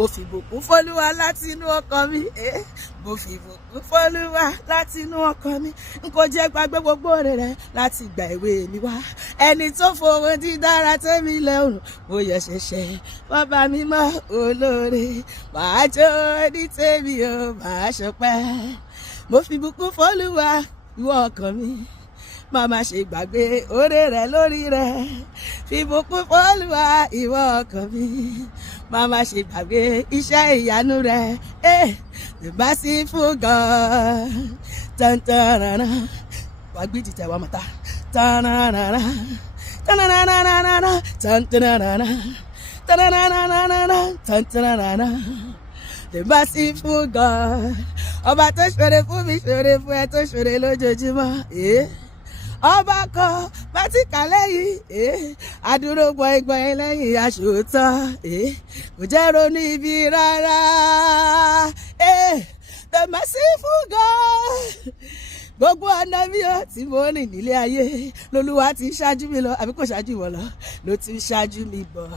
mo fi ìbùkún f'Olúwa láti inú ọkàn mi. Mo fi ìbùkún f'Olúwa láti inú ọkàn mi. N kò jẹ́ gbàgbé gbogbo oore rẹ̀ láti ìgbà èwe mi wá. Ẹni tó fowó dídára tẹ́mi lẹ́rùn, mo yọ̀ ṣẹ̀ṣẹ̀. Bàbá mi mọ́ olóore, màá jó ní tèmi o, màá ṣọpẹ́. Mo fi ìbùkún f'Olúwa ìwọ ọkàn mi. Màmá ṣe gbàgbé oore rẹ̀ lórí rẹ̀. Fi ìbùkún f'Olúwa ìwọ ọkàn mi. Màmá ṣe gbàgbé iṣẹ́ ìyanu rẹ̀. The merciful God. Tantanana. Wàá gbé jìjà wa mọ̀ta. Tananana. Tananana. Tantanana. Tananana. Tantanana. The merciful God. Ọba tó ṣoore fún mi, ṣoore fún ẹ, tó ṣoore lójoojúmọ́. Ọba kan bátí kà lẹ́yìn, adúró gbọ̀ngbọ̀n lẹ́yìn aṣòótọ́, kò jẹ́ ronú ibi rárá. The merciful God. Gbogbo ọ̀nà mi ò tí mo rìn nílé ayé lolúwa ti ṣáájú mi lọ, àbí kò ṣáájú ìwọ lọ, ló ti ṣáájú mi bọ̀.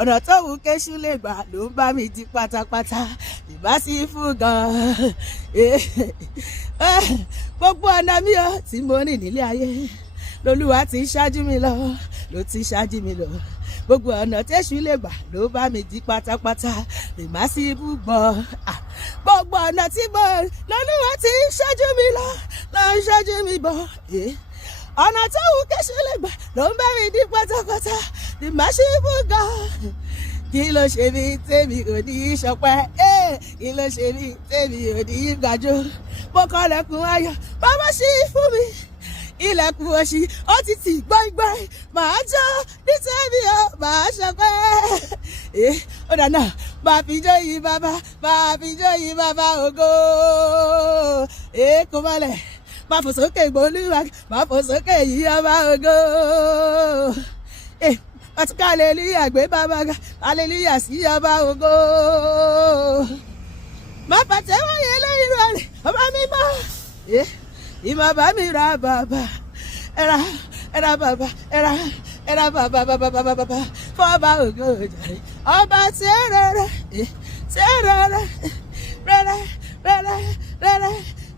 Ọ̀nà tó wù kéṣù lè gbà ló ń bá mi di pátápátá. The merciful God. Gbogbo ọ̀nà mi ò tí mo rìn nílé ayé lolúwa ti ṣáájú mi lọ, ló ti ṣáájú mi lọ. Gbogbo ọ̀nà téṣù lè gbà ló bá mi di pátápátá. The merciful God. Gbogbo ọ̀nà tí mo lolúwa ti ṣáájú mi lọ, ló ń ṣáájú mi bọ̀. Ọ̀nà tó wù kéṣù lè gbà ló ń bá mi di pátápátá. The merciful God. Kí ló ṣe mí tèmi ò ní ṣọpẹ́? Kí ló ṣe mí tèmi ò ní gbàjọ? Mo kọlẹ̀kùn ayọ̀, bàbá ṣí fún mi. Ilẹ̀kùn òṣì ó ti tì gbọ́ngbọ́n, màá jó ní tèmi o, màá ṣọpẹ́. Ó dáná, máa fi jó yìí bàbá, máa fi jó yìí bàbá ògo. Kò mọ́lẹ̀, máa fò sókè gbólúwa, máa fò sókè yìí ọba ògo. Àtúkà hallelujah gbé bàbá ga, hallelujah sí ọba ògo. Má pàtẹ́wọ́ yẹn lẹ́yìn rẹ̀, ọba mi mọ́. Ìmọ̀ bá mi ra bàbá, ẹ̀ra bàbá, ẹ̀ra bàbá, fọ́ba ògo jàre. Ọba tí ó rẹ̀rẹ̀,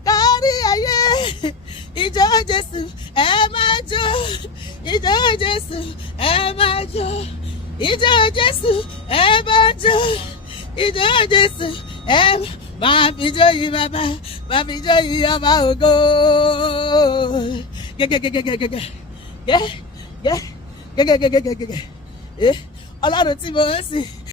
kárí ayé. Ìjọ Jésù ẹ máa jó, ìjọ Jésù ẹ máa jó, ìjọ Jésù ẹ máa jó, ìjọ Jésù ẹ máa fi jó yìí bàbá, máa fi jó yìí ọba ògo. Ọlọ́run tí mo ń sìn.